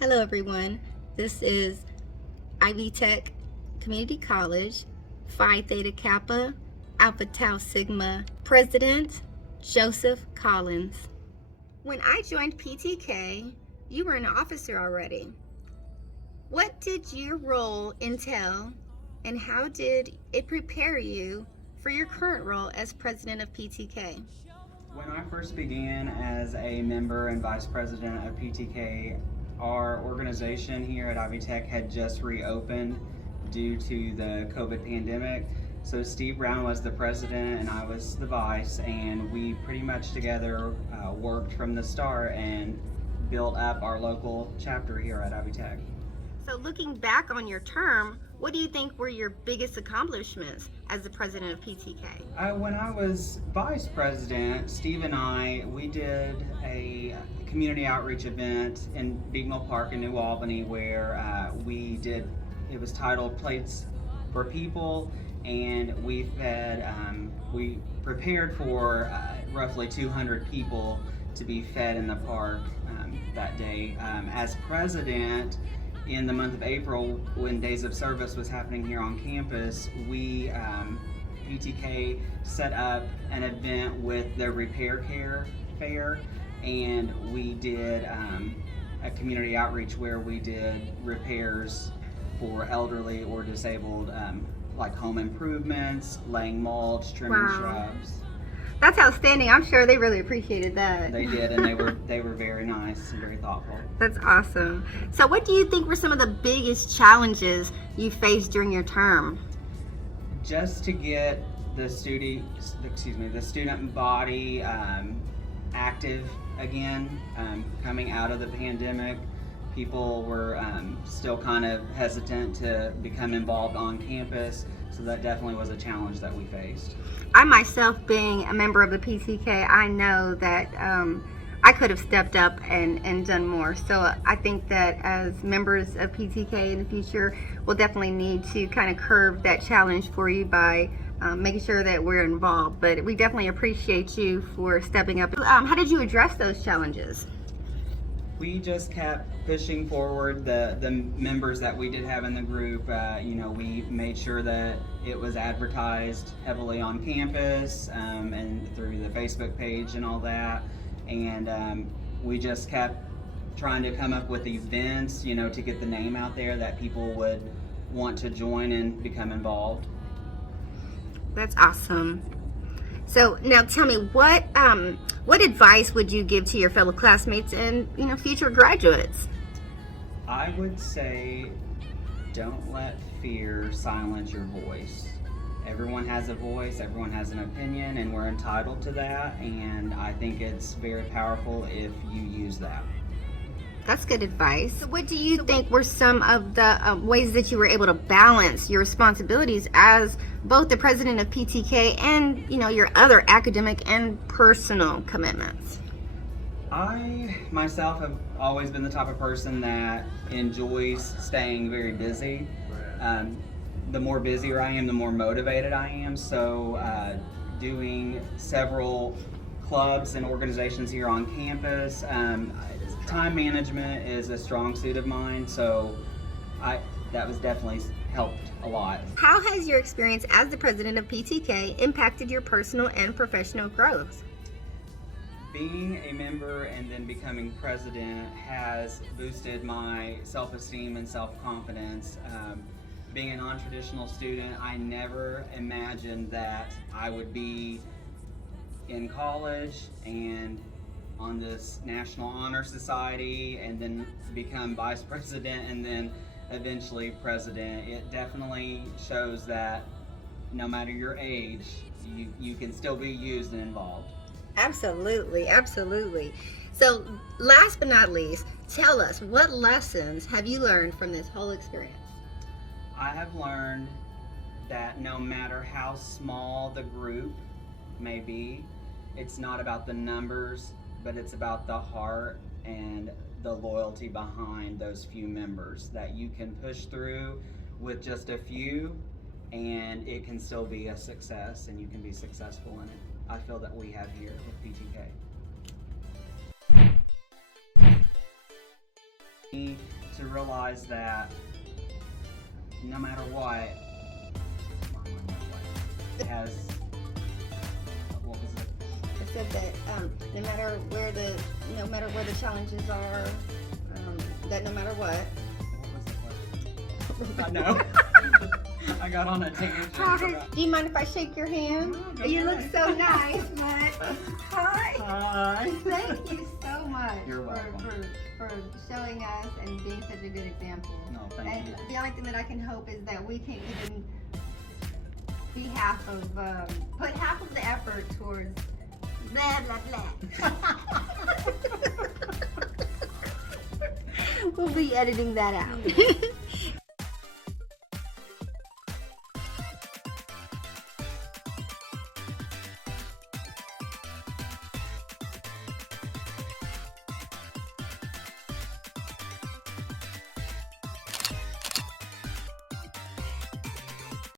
Hello everyone, this is Ivy Tech Community College, Phi Theta Kappa, Alpha Tau Sigma President, Joseph Collins. When I joined PTK, you were an officer already. What did your role entail and how did it prepare you for your current role as president of PTK? When I first began as a member and vice president of PTK, our organization here at Ivy Tech had just reopened due to the COVID pandemic. So Steve Brown was the president and I was the vice, and we pretty much together worked from the start and built up our local chapter here at Ivy Tech. So looking back on your term, what do you think were your biggest accomplishments as the president of PTK? When I was vice president, Steve and we did a community outreach event in Beagnell Park in New Albany where it was titled Plates for People, and we prepared for roughly 200 people to be fed in the park that day. As president, in the month of April, when Days of Service was happening here on campus, PTK set up an event with the Repair Care Fair, and we did a community outreach where we did repairs for elderly or disabled, like home improvements, laying mulch, trimming shrubs. That's outstanding. I'm sure they really appreciated that. They did, and they were very nice and very thoughtful. That's awesome. So what do you think were some of the biggest challenges you faced during your term? Just to get the student body active again, coming out of the pandemic. People were still kind of hesitant to become involved on campus, so that definitely was a challenge that we faced. I myself, being a member of the PTK, I know that I could have stepped up and done more. So I think that as members of PTK in the future, we'll definitely need to kind of curb that challenge for you by making sure that we're involved. But we definitely appreciate you for stepping up. How did you address those challenges? We just kept pushing forward the members that we did have in the group. We made sure that it was advertised heavily on campus and through the Facebook page and all that. And we just kept trying to come up with events, to get the name out there that people would want to join and become involved. That's awesome. So now tell me, what advice would you give to your fellow classmates and future graduates? I would say don't let fear silence your voice. Everyone has a voice, everyone has an opinion, and we're entitled to that, and I think it's very powerful if you use that. That's good advice. So what do you think were some of the ways that you were able to balance your responsibilities as both the president of PTK and your other academic and personal commitments? I myself have always been the type of person that enjoys staying very busy. The more busier I am, the more motivated I am. So doing several clubs and organizations here on campus, time management is a strong suit of mine, so that was definitely helped a lot. How has your experience as the president of PTK impacted your personal and professional growth? Being a member and then becoming president has boosted my self-esteem and self-confidence. Being a non-traditional student, I never imagined that I would be in college and on this National Honor Society and then become vice president and then eventually president. It definitely shows that no matter your age, you can still be used and involved. Absolutely, absolutely. So last but not least, tell us, what lessons have you learned from this whole experience? I have learned that no matter how small the group may be, it's not about the numbers, but it's about the heart and the loyalty behind those few members, that you can push through with just a few and it can still be a success and you can be successful in it. I feel that we have here with PTK. to realize that no matter what, it has, what was it? It said that no matter where the challenges are, that no matter what. What was the question? I know. I got on a tangent. Do you mind if I shake your hand? No, You go look ahead. so nice, but hi. Hi. Thank you so much You're welcome. for showing us and being such a good example. No, thank And you. the only thing that I can hope is that we can even be half of, put half of the effort towards blah, blah, blah. We'll be editing that out.